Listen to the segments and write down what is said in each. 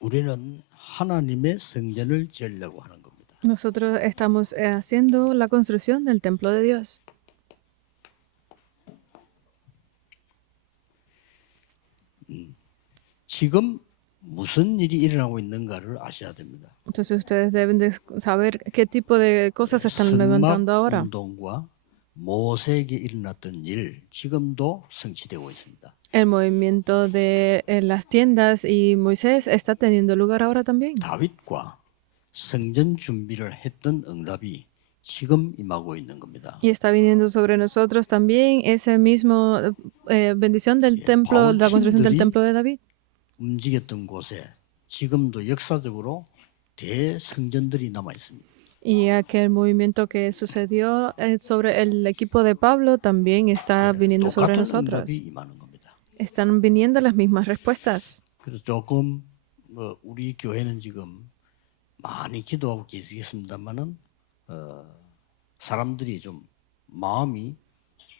우리는 하나님의 성전을 지으려고 하는 겁니다. Nosotros estamos haciendo la construcción del templo de Dios. 지금 무슨 일이 일어나고 있는가를 아셔야 됩니다. Entonces ustedes deben de saber qué tipo de cosas se están levantando ahora. 운동과 모세에게 일어났던 일 지금도 성취되고 있습니다. El movimiento de las tiendas y Moisés está teniendo lugar ahora también. 다윗과 성전 준비를 했던 응답이 지금 임하고 있는 겁니다. Y está viniendo sobre nosotros también ese mismo bendición del templo, la construcción del templo de David. 움직였던 곳에 지금도 역사적으로 대성전들이 남아 있습니다. Y aquel movimiento que sucedió sobre el equipo de Pablo también está viniendo sobre 똑같은 nosotros. 응답이 임하는 겁니다. Están viniendo las mismas respuestas. 그래서 조금 우리 교회는 지금 많이 기도하고 계시겠습니다만은 사람들이 좀 마음이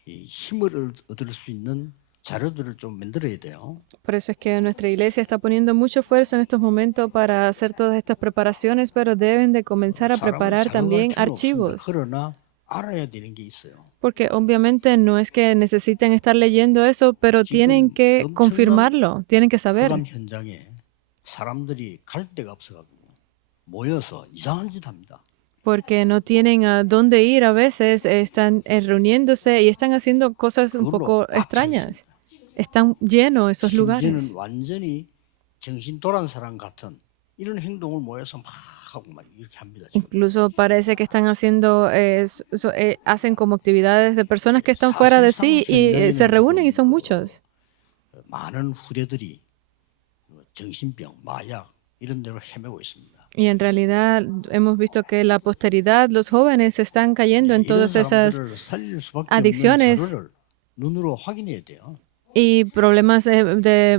이 힘을 얻을 수 있는 자료들을 좀 만들어야 돼요. Por eso es que nuestra iglesia está poniendo mucho esfuerzo en estos momentos para hacer todas estas preparaciones, pero deben de comenzar a preparar también archivos. 그러나 알아야 되는 게 있어요. Porque obviamente no es que necesiten estar leyendo eso, pero tienen que confirmarlo, tienen que saber. 흑암 현장에 사람들이 갈 데가 없어가지고 모여서 이상한 짓 합니다. Porque no tienen a dónde ir a veces, están reuniéndose y están haciendo cosas un poco extrañas. Están llenos esos lugares. 심지어는 완전히 정신 돌아온 사람 같은 이런 행동을 모여서 막 하고 막 이렇게 합니다. 지금. Incluso parece que están haciendo, hacen como actividades de personas que están fuera de sí y se reúnen y son muchos. 많은 후대들이 정신병, 마약 이런 데로 헤매고 있습니다. Y en realidad hemos visto que la posteridad, los jóvenes están cayendo en 이런 todas esas 사람들을 살릴 수밖에 adicciones. 없는 자료를 눈으로 확인해야 돼요. y problemas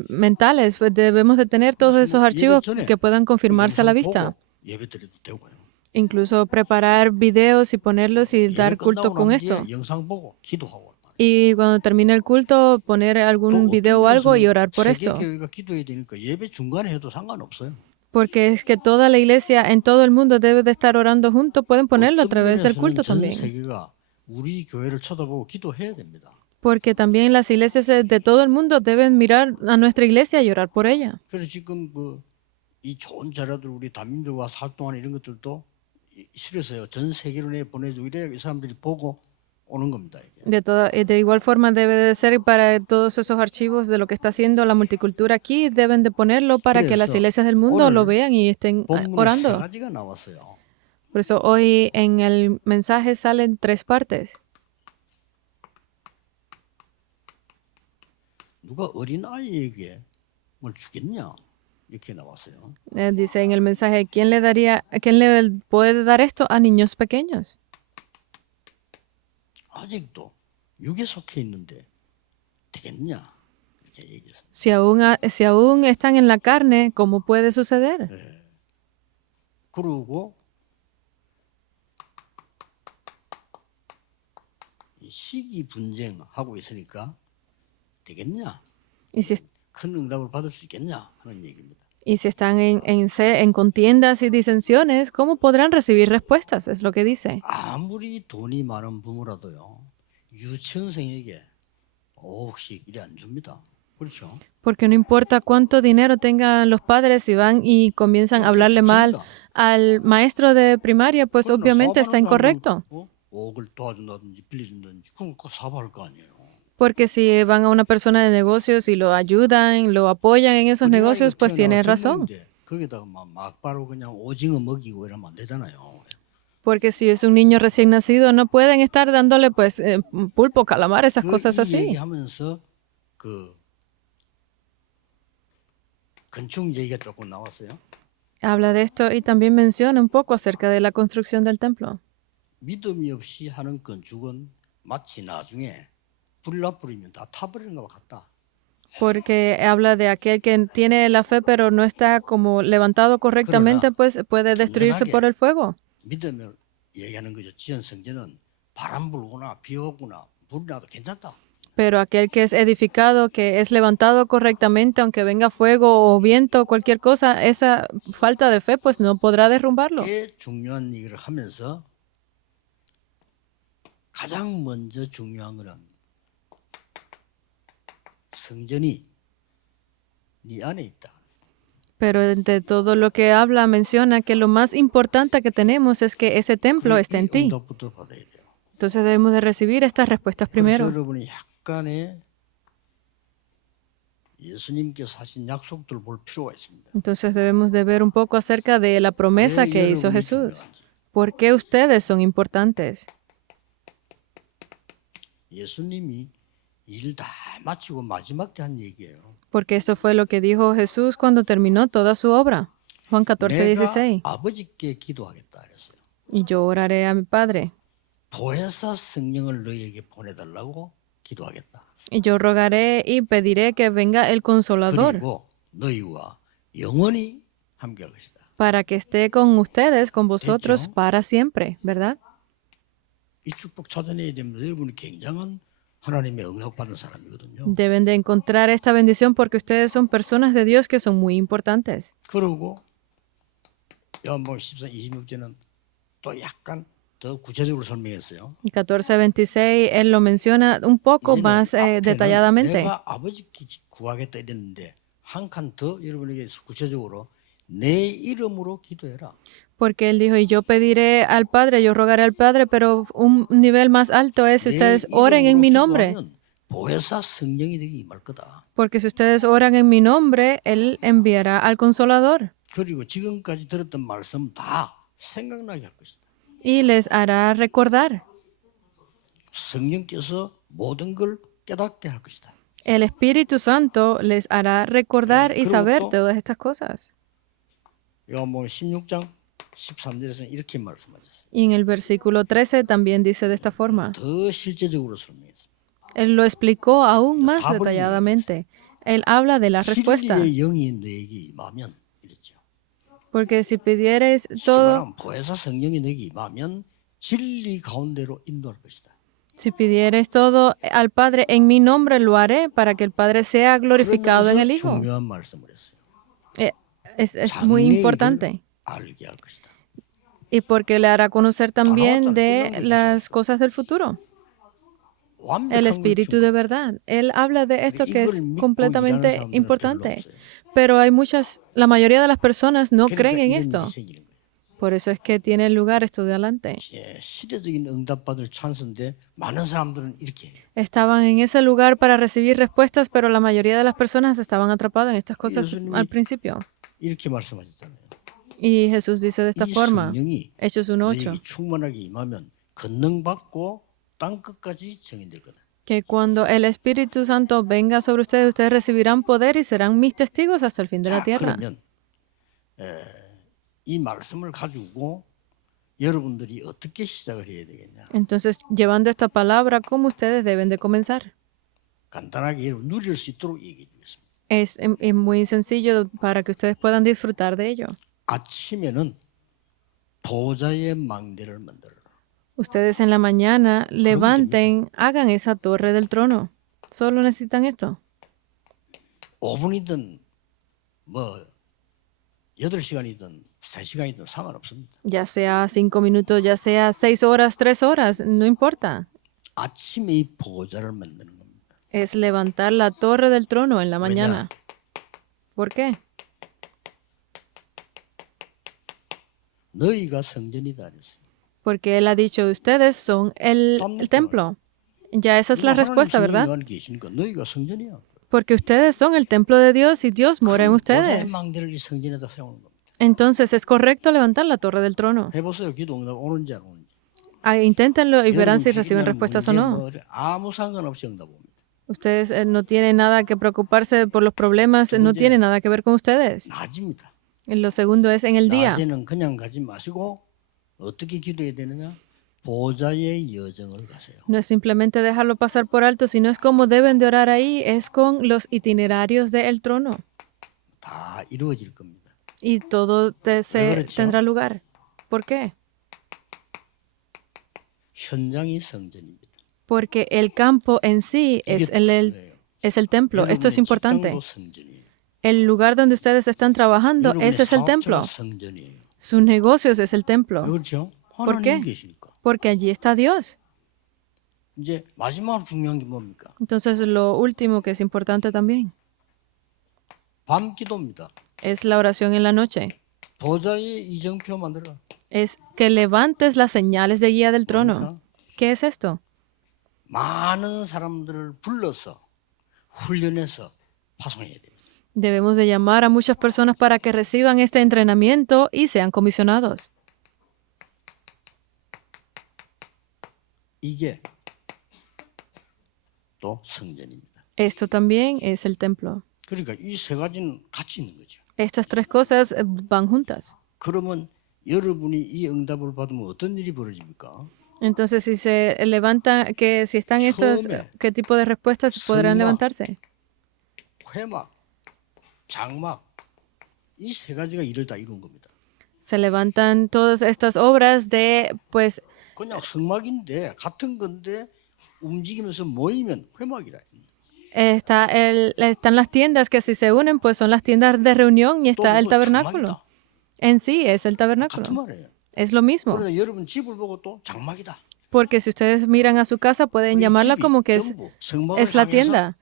mentales. Pues debemos de tener todos esos archivos que puedan confirmarse a la vista. 예배드려도 되고요. Incluso preparar videos y ponerlos y dar culto con esto. 영상 보고 기도하고. Y cuando termine el culto, poner algún video o algo y orar por esto. 세계교회가 기도해야 되니까 예배 중간에 해도 상관없어요. Porque es que toda la iglesia en todo el mundo debe de estar orando juntos, pueden ponerlo a través del culto 전 también. 세계가 우리 교회를 쳐다보고 기도해야 됩니다. Porque también las iglesias de todo el mundo deben mirar a nuestra iglesia y orar por ella. 그래서 지금 이 좋은 자료들 우리 다민족과 활동하는 이런 것들도 실어서요. 전 세계로 보내주고 이래야 이 사람들이 보고 오는 겁니다. 이게. De igual forma debe de ser para todos esos archivos de lo que está haciendo la multicultura aquí, deben de ponerlo para que las iglesias del mundo lo vean y estén 본문에 세 orando. 가지가 나왔어요. Por eso hoy en el mensaje salen 3 partes. 누가 어린 아이에게 뭘 주겠냐? 이렇게 나왔어요. Dice en el mensaje, ¿quién le puede dar esto a niños pequeños? 아직도 육에 속해 있는데 되겠냐? 이렇게 얘기했어요. Si aún están en la carne, ¿cómo puede suceder? 그리고 시기 분쟁하고 있으니까 되겠냐? Y si, 큰 응답을 받을 수 있겠냐? 하는 얘기입니다. y si están en contiendas y disensiones, ¿cómo podrán recibir respuestas? Es lo que dice. 아무리 돈이 많은 부모라도요. 유치원생에게 5억씩 이래 안 줍니다. 그렇죠? Porque no importa cuánto dinero tengan los padres, si van y comienzan a hablarle mal al maestro de primaria, pues obviamente está incorrecto. 5억을 도와준다든지 빌려준다든지 그럼 그거 사과할 거 아니에요. Porque si van a una persona de negocios y lo ayudan, lo apoyan en esos negocios, pues tienen razón. 거기다가 막바로 그냥 오징어 먹이고 이러면 안 되잖아요. Porque si es un niño recién nacido, no pueden estar dándole pues pulpo, calamar, esas cosas 이 así. 얘기하면서 건축 얘기가 조금 나왔어요. Habla de esto y también menciona un poco acerca de la construcción del templo. 믿음이 없이 하는 건축은 마치 나중에 불나 뿌리면 다 타버리는 것과 같다. Porque habla de aquel que tiene la fe pero no está como levantado correctamente, pues puede destruirse por el fuego. 믿음을 얘기하는 거죠. 지은 성전은 바람 불거나 비 오거나 불이 나도 괜찮다. Pero aquel que es edificado, que es levantado correctamente, aunque venga fuego o viento o cualquier cosa, esa falta de fe pues no podrá derrumbarlo. 꽤 중요한 얘기를 하면서 가장 먼저 중요한 거는 성전이 네 안에 있다. Pero de todo lo que habla, menciona que lo más importante que tenemos es que ese templo 그래, está 이 en ti. 응답부터 받아야 돼요. Entonces debemos de recibir estas respuestas 그래서 primero. 여러분이 약간의 예수님께서 하신 약속들을 볼 필요가 있습니다. Entonces debemos de ver un poco acerca de la promesa 왜 que hizo 여러분이 Jesús. 중요한지. ¿Por qué ustedes son importantes? 예수님이 일 다 마치고 마지막 때 한 얘기예요. Porque eso fue lo que dijo Jesús cuando terminó toda su obra. Juan 14:16. 내가 아버지께 기도하겠다 그랬어요. Y yo oraré a mi Padre. 보혜사 성령을 너희에게 보내달라고 기도하겠다. Y yo rogaré y pediré que venga el Consolador 그리고 너희와 영원히 함께할 것이다. para que esté con ustedes, con vosotros, Hecho. para siempre, ¿verdad? 이 축복 찾아내야 됩니다. 여러분이 굉장한 하나님의 응답받은 사람이거든요. Deben de encontrar esta bendición porque ustedes son personas de Dios que son muy importantes. 그리고 요한복음 14, 26절은 또 약간 더 구체적으로 설명했어요. Y 14:26, él lo menciona un poco 이제는 más 앞에는 detalladamente. 내가 아버지께 구하겠다 이랬는데 한 칸 더 여러분에게 구체적으로 내 이름으로 기도해라. Porque él dijo, y yo pediré al Padre, yo rogaré al Padre, pero un nivel más alto es si 내 ustedes oren en mi 이름으로 nombre. 기도하면 보혜사 성령이 내게 임할 거다. Porque si ustedes oran en mi nombre, Él enviará al Consolador 그리고 지금까지 들었던 말씀 다 생각나게 할 것이다. y les hará recordar. 성령께서 모든 걸 깨닫게 할 것이다. El Espíritu Santo les hará recordar y 그리고 saber 또 todas estas cosas. 요한복음 16장 13절에서는 이렇게 말씀하셨어요. Y en el versículo 13 también dice de esta forma. 더 실제적으로 설명했습니다. Él lo explicó aún más 답을 detalladamente. Él habla de la respuesta. 진리의 영이 너에게 임하면 이랬죠. Porque si pidierais 쉽게 todo, 말하면 보혜사 성령이 너에게 임하면 진리 가운데로 인도할 것이다. si pidierais todo al Padre en mi nombre, lo haré para que el Padre sea glorificado en el 그러면서 Hijo. 중요한 말씀을 했어요. Es muy 장래일을 importante. 알게 할 것이다. Y porque le hará conocer también de 끝나는 las cosas del futuro. El 완벽한 Espíritu 걸 de verdad. Él habla de esto que es 이걸 믿고 일하는 completamente 사람들은 별로 importante. 없어요. Pero hay la mayoría de las personas no 그러니까 creen en 이런 esto. 일이 생기는 거예요. Por eso es que tiene lugar esto de adelante. 시대적인 응답받을 찬스인데 많은 사람들은 이렇게 해요. Estaban en ese lugar para recibir respuestas, pero la mayoría de las personas estaban atrapadas en estas cosas 예수님이 al principio. 이렇게 말씀하셨잖아요. Y Jesús dice de esta 이 forma, 성령이 Hechos 1:8, 너에게 충만하게 임하면 권능받고 땅 끝까지 증인될 거다. que cuando el Espíritu Santo venga sobre ustedes, ustedes recibirán poder y serán mis testigos hasta el fin de la 자, tierra. 그러면 이 말씀을 가지고 여러분들이 어떻게 시작을 해야 되겠냐? Entonces, llevando esta palabra, ¿cómo ustedes deben de comenzar? 간단하게 여러분 누릴 수 있도록 얘기해 주겠습니다. Es muy sencillo para que ustedes puedan disfrutar de ello. 아침에는 보좌의 망대를 만들어라. Ustedes en la mañana levanten, hagan esa torre del trono. Solo necesitan esto. 5분이든 뭐 8시간이든 3시간이든 상관없습니다. Ya sea 5 minutos, ya sea 6 horas, 3 horas, no importa. 아침에 이 보좌를 만드는 겁니다. Es levantar la torre del trono en la mañana. ¿Por qué? 너희가 성전이다 그랬어요. Porque Él ha dicho, ustedes son el templo. Ya esa es la respuesta, ¿verdad? 하나님 계시니까 너희가 성전이야. Porque ustedes son el templo de Dios y Dios mora en 보좌의 ustedes. 망대를 이 성전에다 세우는 겁니다. Entonces es correcto levantar la torre del trono. 해보세요. 기도 응답 오는지 안 오는지. Inténtenlo y verán si 여러분 reciben 기도하는 respuestas o 문제 no. 뭐 아무 상관없이 응답 옵니다. Ustedes no tienen nada que preocuparse por los problemas, no tiene nada que ver con ustedes. 낮입니다. Y lo segundo es en el día. 낮에는 그냥 가지 마시고 어떻게 기도해야 되느냐? 보좌의 여정을 가세요. No es simplemente dejarlo pasar por alto, sino es como deben de orar ahí, es con los itinerarios del trono. 다 이루어질 겁니다. Y todo 그렇죠? tendrá lugar. ¿Por qué? 현장이 성전입니다. Porque el campo en sí 이게 es el templo. Esto es 여러분의 importante. 직장도 성전이에요. El lugar donde ustedes están trabajando, 여러분의 ese es el 사업자가 templo. 성전이에요. Sus negocios es el 왜 templo. 그렇죠? ¿Por 하나님 qué? 계시니까. Porque allí está Dios. 이제 마지막으로 중요한 게 뭡니까? Entonces, lo último que es importante también 밤 기도입니다. es la oración en la noche. 보좌의 이정표 만들어. Es que levantes las señales de guía del trono. 뭡니까? ¿Qué es esto? 많은 사람들을 불러서 훈련해서 파송해야 돼요. Debemos de llamar a muchas personas para que reciban este entrenamiento y sean comisionados. 이게 또 성전입니다. Esto también es el templo. 그러니까 이 세 가지는 같이 있는 거죠. Estas tres cosas van juntas. 그러면 여러분이 이 응답을 받으면 어떤 일이 벌어집니까? Entonces, si se levanta, que si están estos, 처음에 ¿qué tipo de respuestas podrán 성막, levantarse? 회막, 장막 이 세 가지가 일을 다 이룬 겁니다. Se levantan todas estas obras de, pues, 그냥 성막인데 같은 건데 움직이면서 모이면 회막이라. están las tiendas que si se unen, pues son las tiendas de reunión y 또 está el 그거 tabernáculo. 장막이다. En sí es el 같은 tabernáculo. 말이에요. Es lo mismo. 그러나 여러분 집을 보고 또 장막이다. Porque si ustedes miran a su casa, pueden 우리 llamarla 집이 como que 전부 성막을 es la 향해서 tienda.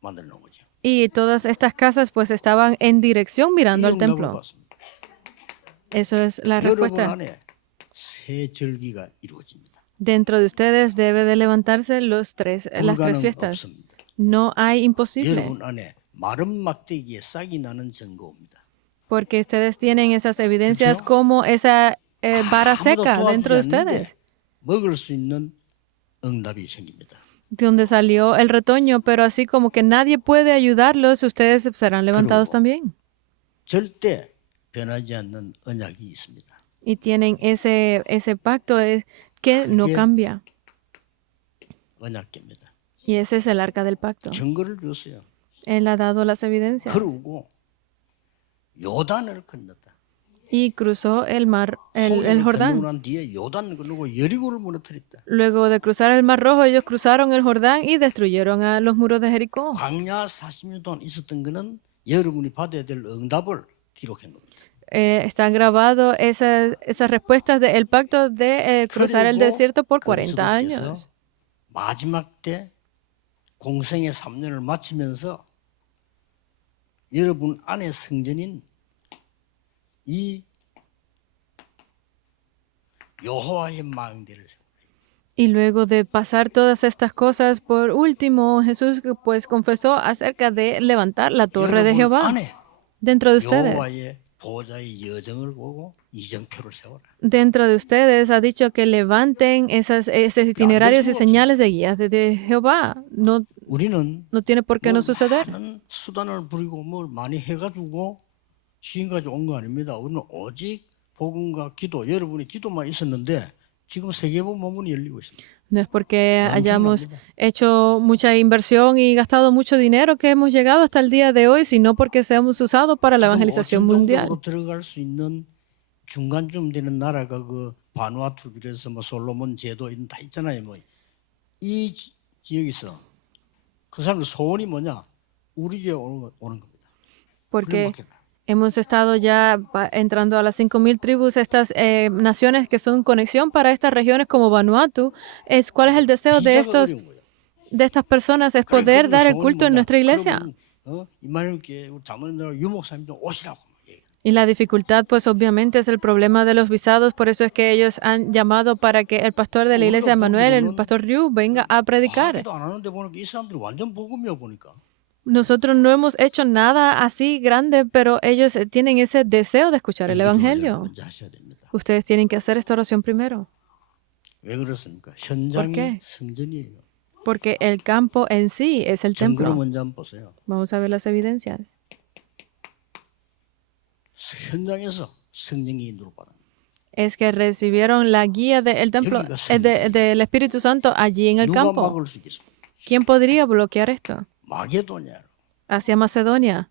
만들어 놓은 거죠. Y todas estas casas pues estaban en dirección 이 mirando al 응답을 templo. 받습니다. Eso es la 여러분 respuesta. 안에 새 절기가 이루어집니다. Dentro de ustedes debe de levantarse las tres 불가능 fiestas. 없습니다. No hay imposible. 여러분 안에 마른 막대기에 싹이 나는 증거 옵니다. Porque ustedes tienen esas evidencias 그렇죠? como esa vara 아무도 seca 도와주지 dentro de 않는데 ustedes. 먹을 수 있는 응답이 생깁니다. Donde salió el retoño, pero así como que nadie puede ayudarlos, ustedes serán levantados 그리고 también. 절대 변하지 않는 언약이 있습니다. Y tienen ese pacto que no 그게 cambia. 언약계입니다. Y ese es el arca del pacto. 증거를 줬어요. Él ha dado las evidencias. 그러고 요단을 건넜다. Y cruzó el mar, el 호수를 Jordán. 건너고 난 뒤에 요단을 건너고 여리고를 무너뜨렸다. Luego de cruzar el Mar Rojo, ellos cruzaron el Jordán y destruyeron a los muros de Jericó. 광야 40년 동안 있었던 거는 여러분이 받아야 될 응답을 기록한 겁니다. Está grabado esas respuestas del pacto de cruzar el 그리고 desierto por 40 그리스도께서 años. 마지막 때 공생의 3년을 마치면서 여러분 안에 성전인 이 여호와의 망대를 세워. Y luego de pasar todas estas cosas, por último, Jesús pues confesó acerca de levantar la torre de 여러분 Jehová 안에 dentro de ustedes. 여호와의 보좌의 여정을 보고 이정표를 세워라. Dentro de ustedes ha dicho que levanten esos itinerarios y señales de guías de Jehová. No, 우리는 no tiene por qué no suceder. 많은 수단을 부리고 뭘 많이 해가지고 지금까지 온 거 아닙니다. 우리는 오직 복음과 기도, 여러분의 기도만 있었는데 지금 세계보 문문이 열리고 있습니다. No es porque hayamos 엄청납니다. hecho mucha inversión y gastado mucho dinero que hemos llegado hasta el día de hoy, sino porque seamos usados para la 지금 evangelización 5천 mundial. 정도로 들어갈 수 있는 중간쯤 되는 나라가 그 바누아투 비롯해서 뭐 솔로몬 제도 이런 다 있잖아요. 뭐 이 지역에서 그 사람들 소원이 뭐냐? 우리 지에 오는 겁니다. Porque 그런 hemos estado ya entrando a las 5,000 tribus, estas naciones que son conexión para estas regiones como Vanuatu. ¿Cuál es el deseo de estas personas? Es poder dar el culto en nuestra iglesia. 이만희께 우리 자문들 유목사님 좀 오시라고. Y la dificultad, pues obviamente es el problema de los visados, por eso es que ellos han llamado para que el pastor de la iglesia Manuel, el pastor Ryu, venga a predicar. 기도 안 하는데 보니까 이 사람들이 완전 복음이야 보니까. Nosotros no hemos hecho nada así grande, pero ellos tienen ese deseo de escuchar el evangelio. 먼저 하셔야 됩니다. Ustedes tienen que hacer esta oración primero. 왜 그렇습니까? 현장이 qué? 성전이에요. Porque el campo en sí es el 증거를 templo. 먼저 한번 보세요. Vamos a ver las evidencias. 현장에서 성령이 인도를 받아. Es que recibieron la guía del templo, del Espíritu Santo allí en el 누가 campo. 막을 수 있겠습니까? ¿Quién podría bloquear esto? 마게도냐, Hacia Macedonia,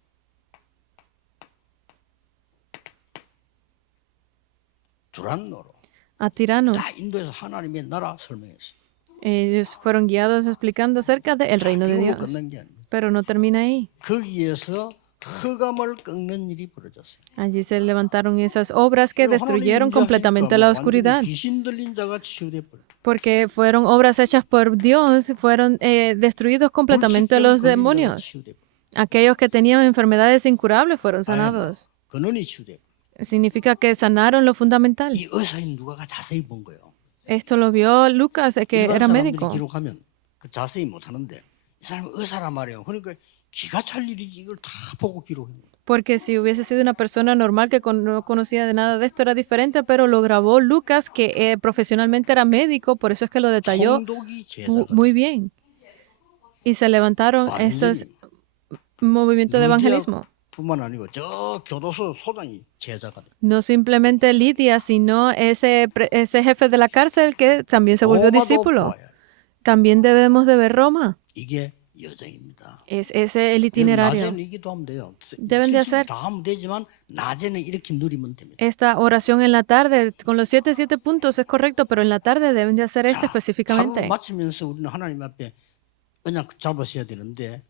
두란노로 a Tirano. 다 인도에서 하나님의 나라 설명했어요. Ellos fueron guiados explicando acerca del reino de 이걸로 Dios. 끝난 게 아니에요. Pero no termina ahí. 거기에서 흑암을 꺾는 일이 벌어졌어요. Allí se levantaron esas obras que 그리고 destruyeron 하나님 completamente 인자하시니까 la 뭐 oscuridad. 완전히 귀신 들린 자가 치유돼 버려. Porque fueron obras hechas por Dios, fueron destruidos completamente los demonios. 치유돼 버려. Aquellos que tenían enfermedades incurables fueron sanados. 근원이 치유돼. Significa que sanaron lo fundamental. 이 의사인 누가가 자세히 본 거예요. Esto lo vio Lucas, que 일반 era 사람들이 médico. 기록하면 그 자세히 못 하는데 이 사람은 의사란 말이에요. 그러니까 기가 찰 일이지 이걸 다 보고 기록해요. Porque si hubiese sido una persona normal que no conocía de nada de esto era diferente, pero lo grabó Lucas, que profesionalmente era médico, por eso es que lo detalló 총독이 제자가 muy bien. Y se levantaron estos movimientos de evangelismo. 뿐만 아니고 저 교도소 소장이 제자가 돼. No simplemente Lidia, sino ese jefe de la cárcel que también se volvió 로마도 discípulo. 보아야 해. También debemos de ver Roma. 이게 여정입니다. Es ese el itinerario. 낮에는 이기도 하면 돼요. Deben de hacer 다 하면 되지만 낮에는 이렇게 누리면 됩니다. esta oración en la tarde con los 7 puntos es correcto, pero en la tarde deben de hacer esto 하루 específicamente. 마치면서 우리는 하나님 앞에 언약 잡으셔야 되는데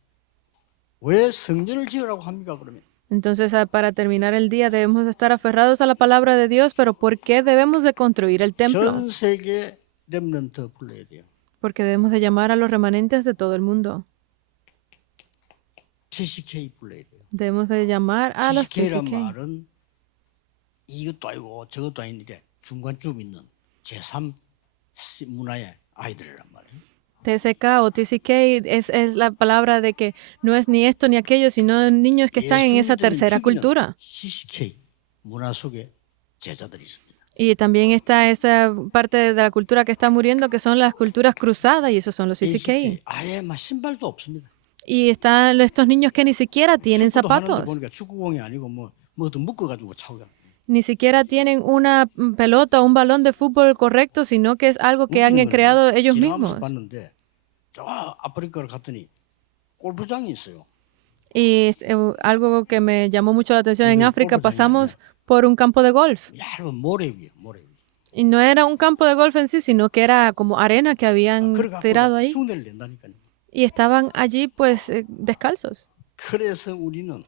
왜 성전을 지으라고 합니까 그러면? Entonces, para terminar el día debemos de estar aferrados a la palabra de Dios, pero ¿por qué debemos de construir el templo? 전 세계 렘넌트 불러야 돼요. Porque debemos de llamar a los remanentes de todo el mundo. TCK 불러야 돼요. Debemos de llamar a los TCK란 TCK. 말은 이것도 아니고 저것도 아닌데 중간쯤 있는 제3 문화의 아이들이란 말이에요. TCK o TCK es la palabra de que no es ni esto ni aquello, sino niños que están en esa tercera cultura. CCK 문화 속에 제자들이 있습니다. Y también está esa parte de la cultura que está muriendo, que son las culturas cruzadas, y esos son los CCK. 아예 막 신발도 없습니다. Y están estos niños que ni siquiera tienen 축구도 하는데 zapatos, 보니까 축구공이 아니고 뭐도 묶어가지고 차고 가. ni siquiera tienen una pelota o un balón de fútbol correcto, sino que es algo que han creado ellos mismos. 봤는데 저 아프리카를 갔더니 골프장이 있어요. Y algo que me llamó mucho la atención en África, pasamos por un campo de golf. 얇은 모래 위에 모래 위에. Y no era un campo de golf en sí, sino que era como arena que habían tirado ahí. 흉내를 낸다니까요. Y estaban allí pues descalzos. 그래서 우리는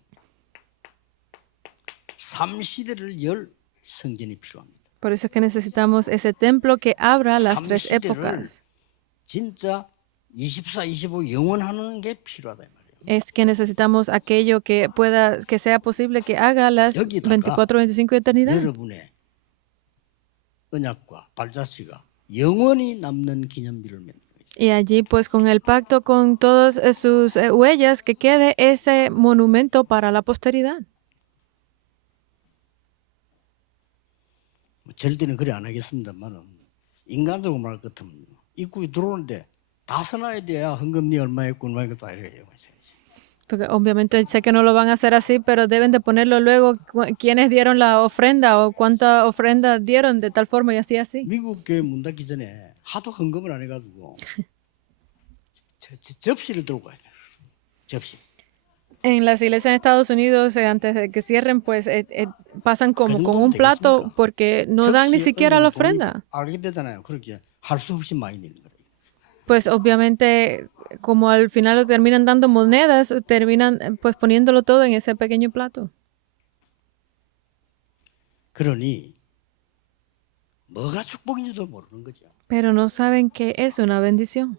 삼시대를 열 성전이 필요합니다. Por eso es que necesitamos ese templo que abra las tres 삼시대를 épocas. 진짜 24, 25 영원하는 게 필요하다 이 말이에요. Es que necesitamos aquello que pueda, que sea posible que haga las 여기다가 24, 25 de eternidad. 여러분의 언약과 발자취가 영원히 남는 기념비를 만들어요. Y allí pues con el pacto con todas sus huellas, que quede ese monumento para la posteridad. 절대는 그래 안 하겠습니다만은 인간적으로 말 같으면 입구에 들어오는데 다 써놔야 돼야 헌금리 얼마 했고 얼마 했고 다 이래요. Porque obviamente sé que no lo van a hacer así, pero deben de ponerlo luego quienes dieron la ofrenda o cuánta ofrenda dieron de tal forma y así. 미국 교회 문 닫기 전에 하도 헌금을 안 해가지고 접시를 들고 가야 돼. 접시. En las iglesias en Estados Unidos, antes de que cierren, pues pasan como con un plato porque no dan ni siquiera la ofrenda. 알게 되잖아요. 그렇게 할 수 없이 많이 내는 거예요. Pues obviamente, como al final lo terminan dando monedas, terminan pues poniéndolo todo en ese pequeño plato. 그러니 뭐가 축복인지도 모르는 거죠. Pero no saben que es una bendición.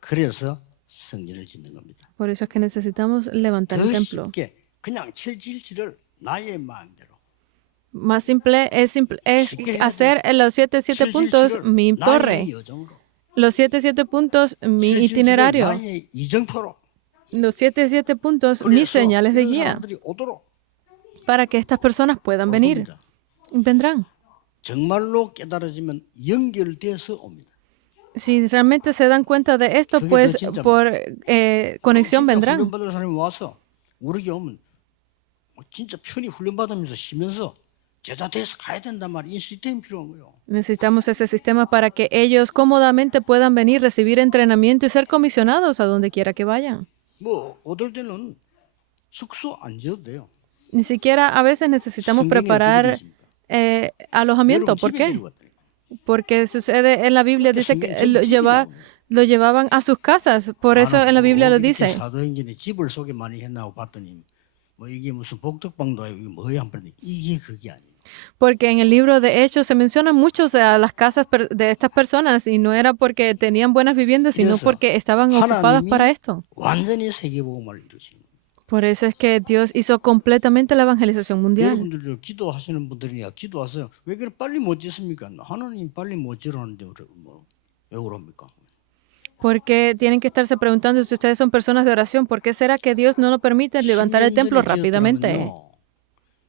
그래서 성전을 짓는 겁니다. Por eso es que necesitamos levantar 더 el templo. 쉽게 그냥 칠칠칠을 나의 마음대로 Más simple es hacer los 7 puntos mi torre, 나의 여정으로 los 7 puntos mi 777을 itinerario, 나의 이정표로 los 7 puntos mis 그래서 señales de 이런 guía, 사람들이 오도록 para que estas personas puedan venir. 겁니다. Vendrán. 정말로 깨달아지면 연결돼서 옵니다. Si realmente se dan cuenta de esto, pues por conexión 진짜 vendrán. 훈련받은 사람이 와서 우리 교회 오면 진짜 편히 훈련받으면서 쉬면서 제자 돼서 가야 된단 말이에요. 이 시스템이 필요한 거예요. Necesitamos ese sistema para que ellos cómodamente puedan venir, recibir entrenamiento y ser comisionados a donde quiera que vayan. 뭐 어떨 때는 숙소 안 지어도 돼요. Ni siquiera a veces necesitamos 성경에 preparar 어떻게 되십니까? alojamiento. 여러분 ¿Por 집에 qué? 데리고 왔다니까. Porque sucede en la Biblia, dice que 성경이 지금이라고. lo llevaban a sus casas. Por eso en la Biblia lo 이렇게 dice. 사도행전에 집을 소개 많이 했나고 봤더니 뭐 이게 무슨 복덕방도 아니고 이게 뭐야 한번 이게 그게 아니에요. Porque en el libro de Hechos se mencionan muchos a las casas de estas personas y no era porque tenían buenas viviendas, sino 그래서 porque estaban ocupadas 하나님이 para esto. 완전히 세계복음을 이루신 거예요. Por eso es que Dios hizo completamente la evangelización mundial. 여러분들 기도하시는 분들이야 기도하세요. 왜 그렇게 빨리 못 짓습니까? 하나님 빨리 못 지르는데 왜 그럽니까? Porque tienen que estarse preguntando si ustedes son personas de oración, ¿por qué será que Dios no nos permite levantar el templo rápidamente?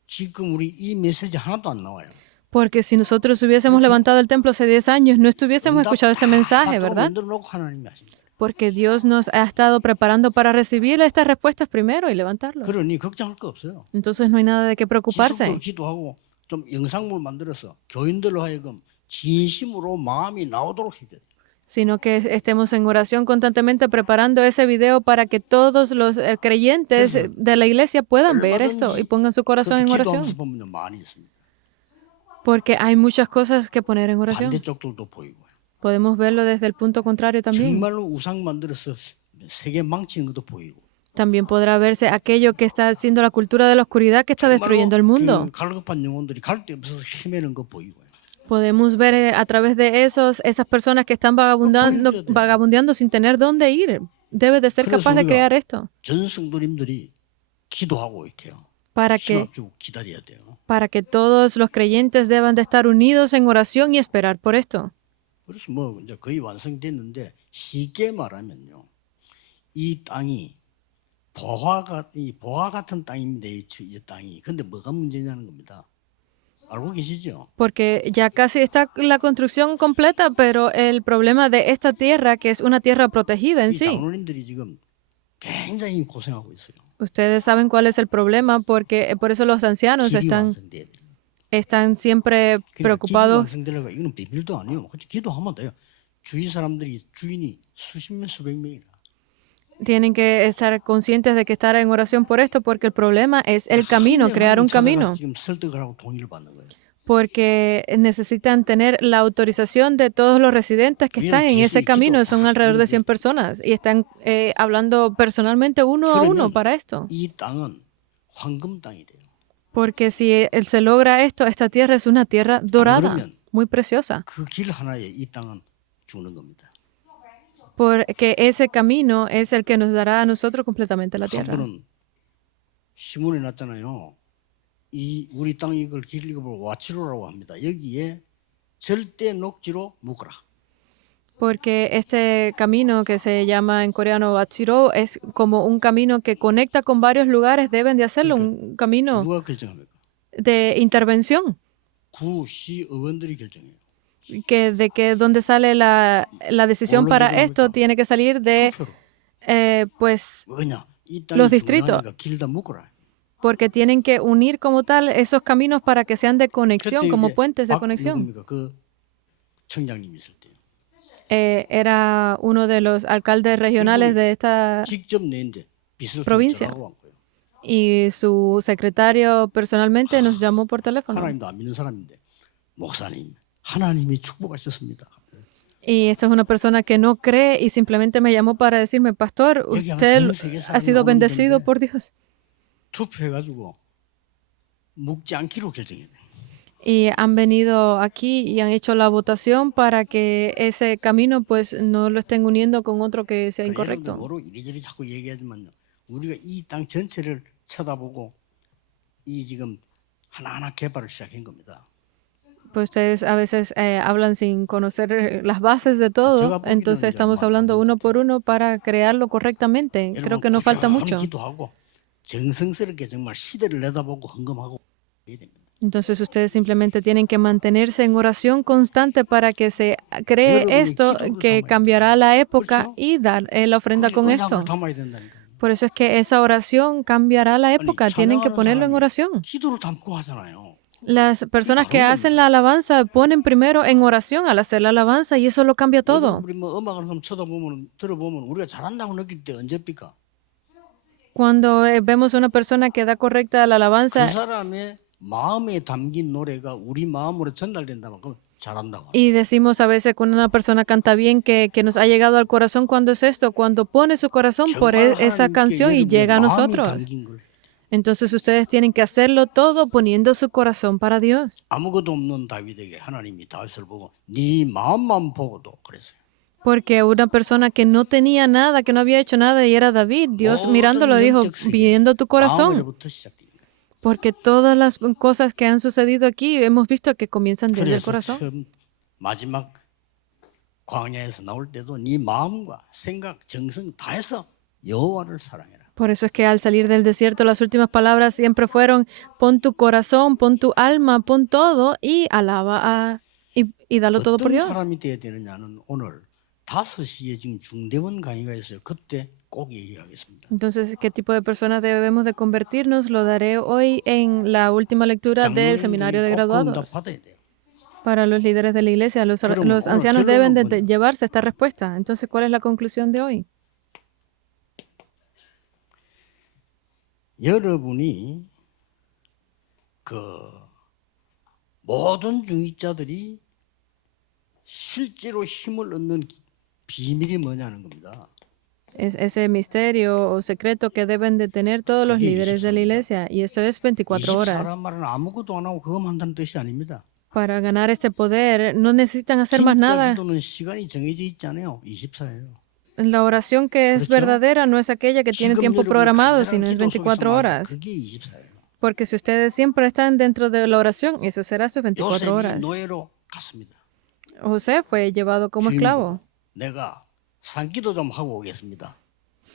지금 우리 이 메시지 하나도 안 나와요. Porque si nosotros hubiésemos levantado el templo hace 10 años, no estuviésemos escuchado este mensaje, ¿verdad? 만들어 놓고 하나님이 하신다. Porque Dios nos ha estado preparando para recibir estas respuestas primero y levantarlo. 그러니 걱정할 거 없어요. Entonces no hay nada de qué preocuparse. 지속적으로 기도하고 좀 영상물 만들어서 교인들로 하여금 진심으로 마음이 나오도록 해야 돼요. Sino que estemos en oración constantemente preparando ese video para que todos los creyentes de la iglesia puedan ver esto y pongan su corazón en oración. 기도하면서 보면 많이 있습니다. Porque hay muchas cosas que poner en oración. 반대쪽들도 보이고. Podemos verlo desde el punto contrario también. 정말로 우상 만들어서 세계 망치는 것도 보이고. También podrá verse aquello que está haciendo la cultura de la oscuridad que está destruyendo el mundo. 그 갈급한 영혼들이 갈 데 없어서 헤매는 거 보이고. Podemos ver a través de esas personas que están vagabundeando sin tener dónde ir. Debe de ser capaz de crear esto 전 성도님들이 기도하고 이렇게요. para 기다려야 돼요. para que todos los creyentes deban de estar unidos en oración y esperar por esto. 그래서 뭐 이제 거의 완성됐는데 쉽게 말하면요, 이 땅이 보화 같은 땅입니다. 이 땅이. 근데 뭐가 문제냐는 겁니다. 알고 계시죠? Porque ya casi está la construcción completa, pero el problema de esta tierra, que es una tierra protegida en 이 sí. 장로님들이 지금 굉장히 고생하고 있어요. Ustedes saben cuál es el problema, porque por eso los ancianos 길이 완성돼야 돼요. están siempre 길이 preocupados. 완성되려고 이거는 비밀도 아니에요. 그냥 기도하면 돼요. 주인이 수십 명, 수백 명이라. Tienen que estar conscientes de que estar en oración por esto, porque el problema es el camino, crear un camino. 지금 설득을 하고 동의를 받는 거예요. Porque necesitan tener la autorización de todos los residentes que están en ese camino, son alrededor de 100 personas, y están hablando personalmente uno a uno para esto. 이 땅은 황금 땅이 돼요. Porque si se logra esto, esta tierra es una tierra dorada, muy preciosa. 그 길 하나에 이 땅은 죽는 겁니다. Porque ese camino es el que nos dará a nosotros completamente la 한 tierra. 분은 신문에 났잖아요. 이 우리 땅 이걸 길 이걸 와치로라고 합니다. 여기에 절대 녹지로 묶어라. Porque este camino que se llama en coreano Wachiro es como un camino que conecta con varios lugares, deben de hacerlo, un camino 누가 결정합니까? de intervención, 구시 의원들이 결정해요. que donde sale la decisión para esto tiene que salir de 투표로. pues 왜냐? 이 los 땅이 distritos. 중요하니까 길다 묶어라. Porque tienen que unir como tal esos caminos para que sean de conexión, 그때 como 이게 puentes de 박 conexión. 누굽니까? 그 청장님 있을 때요. Era uno de los alcaldes regionales de esta 직접 내는데 비서를 provincia. 전화하고 한 거예요. y su secretario personalmente nos llamó por teléfono. 하나님도 안 믿는 사람인데 목사님 하나님이 축복하셨습니다. Y esta es una persona que no cree y simplemente me llamó para decirme, pastor, usted ha sido bendecido por Dios. 투표해가지고 묵지 않기로 결정했네. Y han venido aquí y han hecho la votación para que ese camino pues no lo estén uniendo con otro que sea incorrecto. 뭐로 이리저리 자꾸 얘기하지만요. 우리가 이 땅 전체를 쳐다보고 이 지금 하나하나 개발을 시작한 겁니다. Pues ustedes a veces hablan sin conocer las bases de todo, entonces estamos hablando uno por uno para crearlo correctamente. Creo que nos falta mucho. 기도하고 정성스럽게 정말 시대를 내다보고 헌금하고 해야 됩니다. Entonces ustedes simplemente tienen que mantenerse en oración constante para que se cree esto que cambiará la época y dar la ofrenda con esto. 담아야 된다니까. Por eso es que esa oración cambiará la época. Tienen que ponerlo en oración. 기도를 담고 하잖아요. Las personas que hacen la alabanza ponen primero en oración al hacer la alabanza y eso lo cambia todo. 우리 뭐 음악을 한번 쳐다보면 들어보면 우리가 잘한다고 느낄 때 언제입니까? Cuando vemos una persona que da correcta la 그 alabanza 사람의 마음에 담긴 노래가 우리 마음으로 전달된다면 그럼 잘한다고. Y decimos a veces cuando una persona canta bien que nos ha llegado al corazón. ¿Cuándo es esto? Cuando pone su corazón por 정말 esa 하나님께 canción y 여러분의 llega a 마음이 nosotros. 담긴 걸. Entonces ustedes tienen que hacerlo todo poniendo su corazón para Dios. 아무것도 없는 다윗에게 하나님이 다윗을 보고 네 마음만 보고도 그랬어요. Porque una persona que no tenía nada, que no había hecho nada y era David, Dios mirándolo dijo, 영적 세계, viendo tu corazón. 마음으로부터 시작되는 거예요. Porque todas las cosas que han sucedido aquí hemos visto que comienzan desde el 그래서 corazón. 처음 마지막 광야에서 나올 때도 네 마음과 생각, 정성 다해서 여호와를 사랑해라. Por eso es que al salir del desierto las últimas palabras siempre fueron, pon tu corazón, pon tu alma, pon todo y y dalo todo por 어떤 Dios. 사람이 되어야 되느냐는 오늘 5시에 지금 중대원 강의가 있어요. 그때 꼭 얘기하겠습니다. Entonces, ¿qué tipo de personas debemos de convertirnos? Lo daré hoy en la última lectura del seminario de 장로님들이 꼭 그 graduados. 응답 받아야 돼요. Para los líderes de la iglesia, los 그러면 ancianos 오늘 deben de 결론은 llevarse esta respuesta. Entonces, ¿cuál es la conclusión de hoy? 여러분이 그 모든 중직자들이 실제로 힘을 얻는 비밀이 뭐냐는 겁니다. Es ese misterio o secreto que deben de tener todos los 그게 líderes de la 24 iglesia. Y eso es 24 horas. 24란 말은 아무것도 안 하고 그것만 한다는 뜻이 아닙니다. Para ganar este poder, no necesitan hacer más 진짜 nada. 기도는 시간이 정해져 있잖아요. 24예요. La oración que es 그렇죠? verdadera no es aquella que tiene 지금 tiempo 여러분이 programado, 간절한 sino es 기도 속에서 24 말하는 horas. 그게 24예요. Porque si ustedes siempre están dentro de la oración, eso será sus 24 요셉이 horas. 노예로 갔습니다. José fue llevado como 주인 esclavo. 보고 내가 산기도 좀 하고 오겠습니다.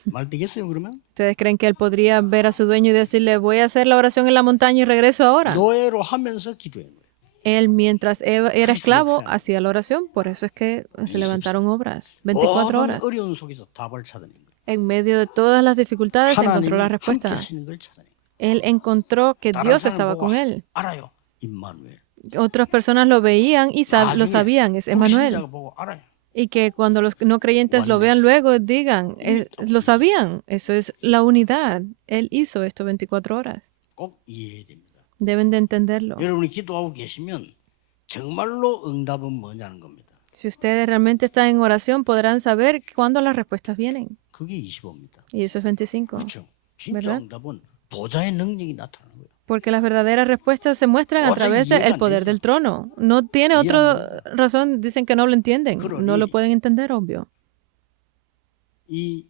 말 되겠어요 그러면? ¿Ustedes creen que él podría ver a su dueño y decirle, voy a hacer la oración en la montaña y regreso ahora? 노예로 하면서 기도해요. Él, mientras era esclavo, exacto. hacía la oración. Por eso es que se levantaron obras. 24 모든 horas. 어려운 속에서 답을 찾아낸 거예요. En medio de todas las dificultades, encontró la 하나님이 함께 respuesta. 하시는 걸 찾아낸 거예요. Él encontró que 다른 Dios 사람 estaba 보고 con él. 알아요. 임마누엘. Otras personas lo veían y lo 나중에 sabían, es Emmanuel. 불신자가 보고 알아요. Y que cuando los no creyentes lo vean luego, digan, lo sabían. Eso es la unidad. Él hizo esto 24 horas. 꼭 이해해야 됩니다. Deben de entenderlo. 여러분이 기도하고 계시면 정말로 응답은 뭐냐는 겁니다. Si ustedes realmente están en oración, podrán saber cuándo las respuestas vienen. 그게 25입니다. Y eso es 25. 그렇죠. 진짜 ¿verdad? 응답은 보좌의 능력이 나타나는 거예요. Porque las verdaderas respuestas se muestran a través del poder del trono. No tiene otra razón. Dicen que no lo entienden. No lo pueden entender, obvio. 이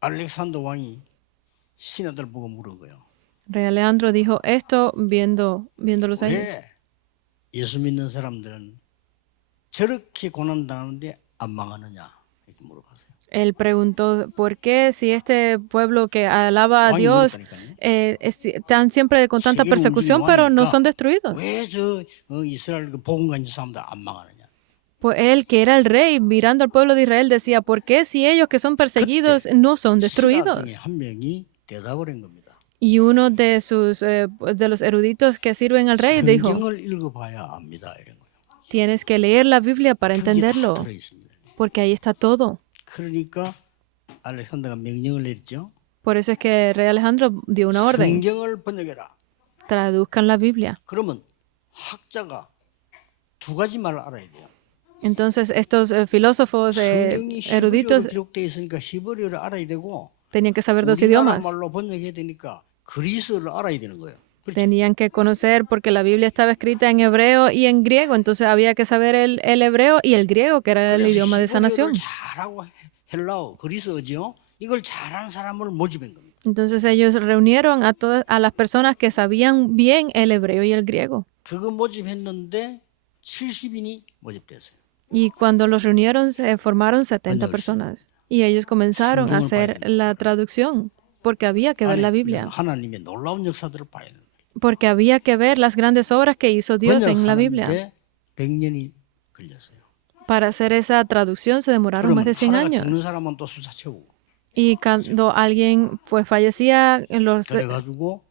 알렉산더 왕이 신하들 보고 물은 거예요. Rey Alejandro dijo esto viéndolos a ellos. 왜 예수 믿는 사람들은 저렇게 고난당하는데 안 망하느냐 이렇게 물어봤어요. Él preguntó, ¿por qué si este pueblo que alaba a 왕이 Dios 물었다니까요. están siempre con tanta 세계를 persecución, 움직이는 pero no 왕이니까 son destruidos? 왜 저 이스라엘 그 복음가진 사람들 안 망하느냐. Pues él, que era el rey, mirando al pueblo de Israel, decía, ¿por qué si ellos que son perseguidos no son 신하 destruidos? 중에 한 명이 대답을 한 겁니다. Y uno de los eruditos que sirven al rey dijo, 성경을 읽어봐야 압니다. 이런 거예요. tienes que leer la Biblia para 그게 다 entenderlo, 들어있습니다. porque ahí está todo. 그러니까 알렉산더가 명령을 내렸죠. Por eso es que el rey Alejandro dio una orden, 성경을 번역해라. traduzcan la Biblia. 그러면 학자가 두 가지 말을 알아야 돼요. Entonces estos filósofos 성경이 히브리어로 eruditos 기록되어 있으니까 히브리어를 알아야 되고 tenían que saber dos 우리나라 idiomas. 말로 번역해야 되니까 그리스어를 알아야 되는 거예요. 그렇죠? Tenían que conocer porque la Biblia estaba escrita en hebreo y en griego, entonces había que saber el hebreo y el griego, que era el 그래서 idioma de esa nación. 히브리어를 잘하고 헬라어, 그리스어죠. 이걸 잘하는 사람을 모집한 겁니다. Entonces ellos reunieron a las personas que sabían bien el hebreo y el griego. 그거 모집했는데 70인이 모집됐어요. Y cuando los reunieron se formaron 70 번역을 personas. Y ellos comenzaron a hacer la traducción porque había que ver la Biblia. 하나님의 놀라운 역사들을 봐야 돼요. Porque había que ver las grandes obras que hizo Dios en la Biblia. 번역하는데 100년이 걸렸어요. Para hacer esa traducción se demoraron más 그러면 de 100 하다가 años. 죽는 사람은 또 숫자 채우고 Y cuando alguien pues fallecía, 그래가지고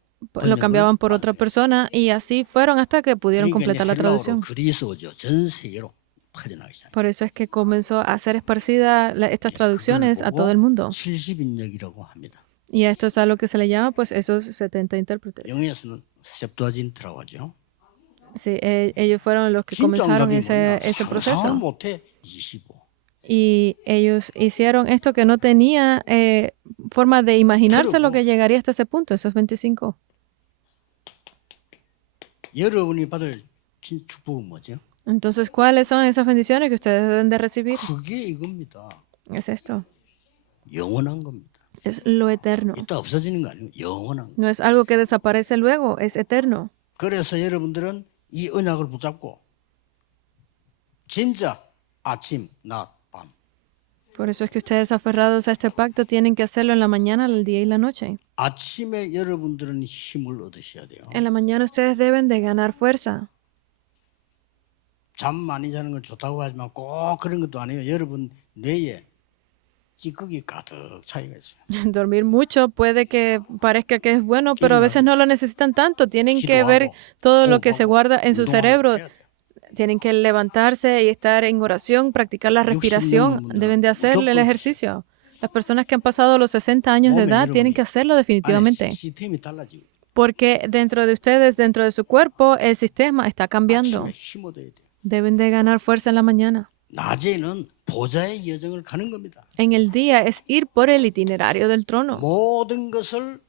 lo cambiaban por otra persona y así fueron hasta que pudieron completar la traducción. 그리스어죠. 전 세계로 퍼져나가기 시작해요. Por eso es que comenzó a ser esparcida estas traducciones a todo el mundo. 70인역이라고 합니다. Y esto es a lo que se le llama pues esos 70 intérpretes. 영어에서는 septuagin트라고 하죠. Sí, ellos fueron los que 진짜 comenzaron 응답이 뭐냐? ese 상상을 proceso. 못해 25. Y ellos hicieron esto que no tenía forma de imaginarse lo 그리고 que llegaría hasta ese punto, esos 25. 여러분이 받을 진 축복은 뭐죠? Entonces, ¿cuáles son esas bendiciones que ustedes deben de recibir? 그게 이겁니다. Es esto, 영원한 겁니다. es lo eterno. 이따 없어지는 거 아니에요. 영원한 거. No es algo que desaparece luego, es eterno. 그래서 여러분들은 이 언약을 붙잡고 진짜 아침, 낮, 밤 Por eso es que ustedes aferrados a este pacto tienen que hacerlo en la mañana, el día y la noche. 아침에 여러분들은 힘을 얻으셔야 돼요. En la mañana ustedes deben de ganar fuerza. 잠 많이 자는 건 좋다고 하지만 꼭 그런 것도 아니에요. 여러분 뇌에 찌꺼기 가득 차이가 있어요. Dormir mucho puede que parezca que es bueno, pero a veces no lo necesitan tanto. Tienen que ver todo lo que se guarda en su cerebro. Tienen que levantarse y estar en oración, practicar la respiración. Deben de hacer el ejercicio. Las personas que han pasado los 60 años de edad tienen que hacerlo definitivamente. 시스템이 달라지고 Porque dentro de ustedes, dentro de su cuerpo, el sistema está cambiando. 아침에 힘 얻어야 돼요. Deben de ganar fuerza en la mañana. 낮에는 보좌의 여정을 가는 겁니다. En el día es ir por el itinerario del trono. 모든 것을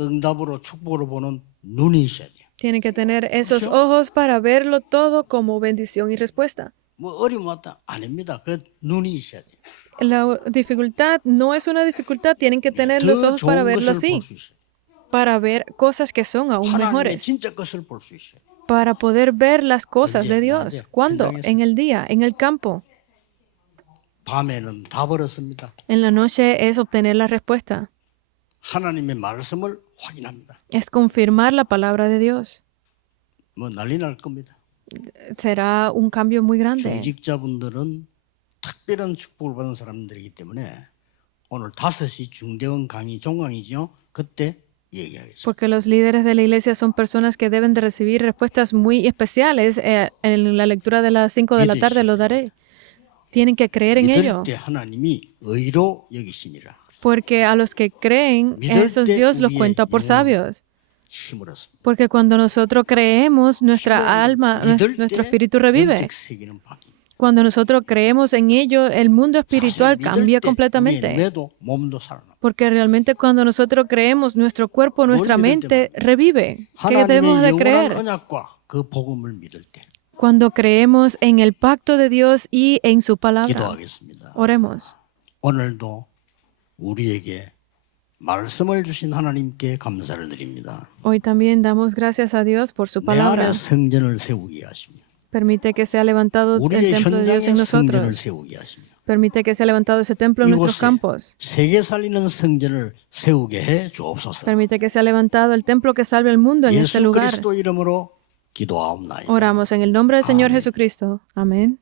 응답으로 축복으로 보는 눈이 있어야 돼요. Tienen que tener esos ojos para verlo todo como bendición y respuesta. 뭐 어려움 왔다 아닙니다. 그 눈이 있어야 돼요. La dificultad no es una dificultad, tienen que tener los 더 ojos para 좋은 verlo 것을 así, 볼 수 있어요. para ver cosas que son aún 하나님의 mejores, 진짜 것을 볼 수 있어요. para poder ver las cosas de 언제? Dios. 낮에, ¿Cuándo? 현장에서. En el día, en el campo. 밤에는 답을 얻습니다. En la noche es obtener la respuesta, 하나님의 말씀을 확인합니다. es confirmar la palabra de Dios. 뭐 난리 날 겁니다. Será un cambio muy grande. 중직자분들은 특별한 축복을 받은 사람들이기 때문에 오늘 5시 중대원 강의 종강이죠. 그때 얘기하겠습니다. Porque los líderes de la iglesia son personas que deben de recibir respuestas muy especiales. En la lectura de las 5 de la tarde lo daré. Tienen que creer en 믿을 ello. 때 하나님이 의로 여기시니라. Porque a los que creen, esos Dios los cuenta por sabios. 힘을 얻습니다. Porque cuando nosotros creemos, nuestra alma, 믿을 nuestro 때 espíritu revive. 영적 세계는 바뀝니다. Cuando nosotros creemos en ello, el mundo espiritual 사실 cambia 믿을 때 우리의 completamente. 뇌도 몸도 살아납니다. Porque realmente cuando nosotros creemos, nuestro cuerpo, nuestra 믿을 mente revive. ¿Qué 하나님의 debemos de 영원한 creer? 언약과 그 복음을 믿을 때 Cuando creemos en el pacto de Dios y en su palabra. 기도하겠습니다. Oremos. 오늘도 우리에게 말씀을 주신 하나님께 감사를 드립니다. Hoy también damos gracias a Dios por su 내 palabra. 안에 성전을 세우게 하시며 Permite que sea levantado el 우리의 templo de Dios en 현장에 성전을 nosotros. 세우게 하시며 Permite que sea levantado ese templo en nuestros 이곳에 campos. 세계 살리는 성전을 세우게 해 주옵소서. Permite que sea levantado el templo que salve el mundo en este 예수 lugar. 그리스도 이름으로 기도하옵나이다. Oramos en el nombre del Señor Amén. Jesucristo. Amén.